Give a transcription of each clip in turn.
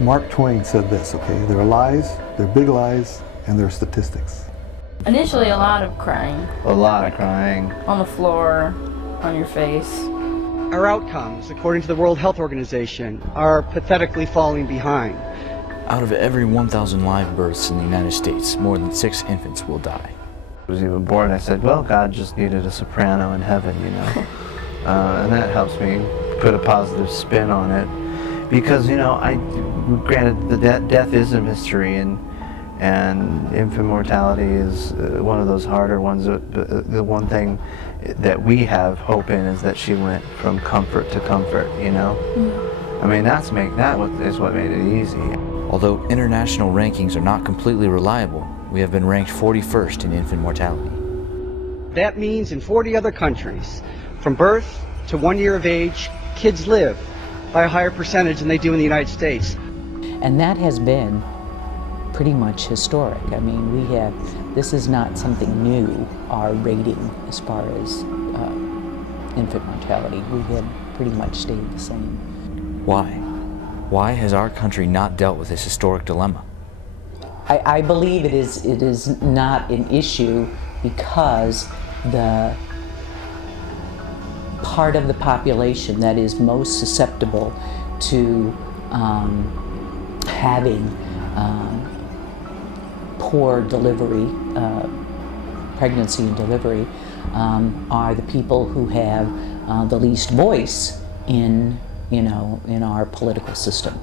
Mark Twain said this, okay, there are lies, there are big lies, and there are statistics. Initially, a lot of crying. A lot of crying. On the floor, on your face. Our outcomes, according to the World Health Organization, are pathetically falling behind. Out of every 1,000 live births in the United States, more than 6 infants will die. I was even born, I said, well, God just needed a soprano in heaven, you know. And that helps me put a positive spin on it. Because, you know, granted, the death is a mystery, and infant mortality is one of those harder ones. The one thing that we have hope in is that she went from comfort to comfort, you know? I mean, that is what made it easy. Although international rankings are not completely reliable, we have been ranked 41st in infant mortality. That means in 40 other countries, from birth to 1 year of age, kids live by a higher percentage than they do in the United States. And that has been pretty much historic. I mean, this is not something new, our rating as far as infant mortality. We have pretty much stayed the same. Why? Why has our country not dealt with this historic dilemma? I believe it is not an issue because the part of the population that is most susceptible to having poor delivery, pregnancy and delivery, are the people who have the least voice in our political system.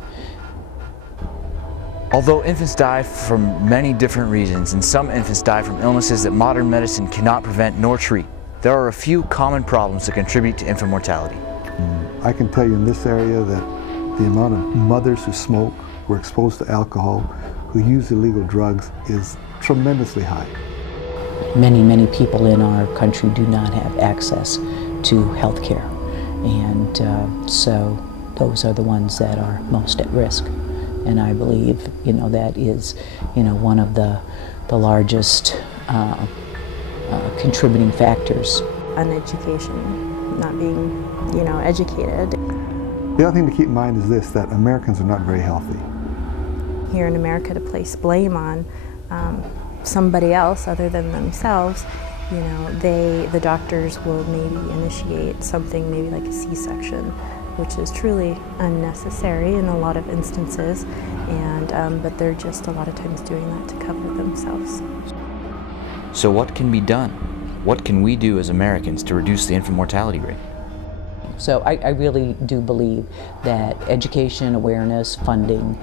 Although infants die from many different reasons, and some infants die from illnesses that modern medicine cannot prevent nor treat, there are a few common problems that contribute to infant mortality. I can tell you in this area that the amount of mothers who smoke, who are exposed to alcohol, who use illegal drugs is tremendously high. Many, many people in our country do not have access to health care, and so those are the ones that are most at risk. And I believe, that is, one of the largest contributing factors. Uneducation, not being, educated. The other thing to keep in mind is this, that Americans are not very healthy. Here in America, to place blame on somebody else other than themselves, the doctors will maybe initiate something maybe like a C-section, which is truly unnecessary in a lot of instances, but they're just a lot of times doing that to cover themselves. So what can be done? What can we do as Americans to reduce the infant mortality rate? So I really do believe that education, awareness, funding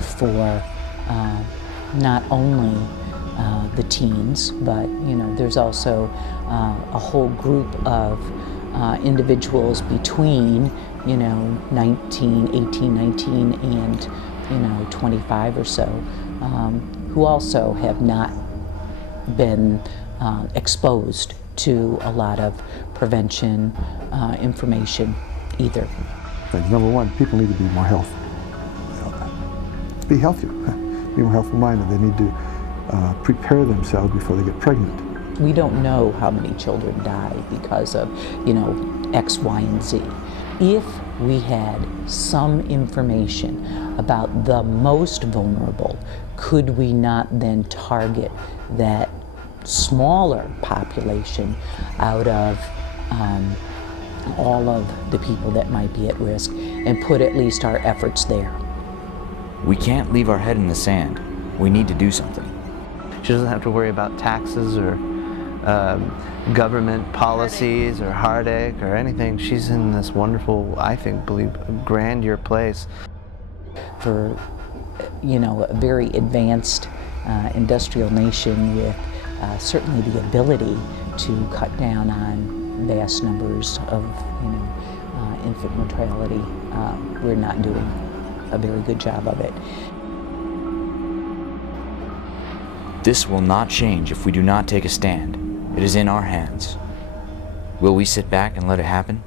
for not only the teens, but there's also a whole group of individuals between 18, 19 and 25 or so who also have not been exposed to a lot of prevention information either. Number one, people need to be more healthy. Be healthier, be more healthful-minded. They need to prepare themselves before they get pregnant. We don't know how many children die because of, X, Y, and Z. If we had some information about the most vulnerable, could we not then target that smaller population out of all of the people that might be at risk and put at least our efforts there? We can't leave our head in the sand. We need to do something. She doesn't have to worry about taxes or government policies or heartache or anything. She's in this wonderful, I believe, grandeur place. For, a very advanced industrial nation with certainly the ability to cut down on vast numbers of, infant mortality, we're not doing a very good job of it. This will not change if we do not take a stand. It is in our hands. Will we sit back and let it happen?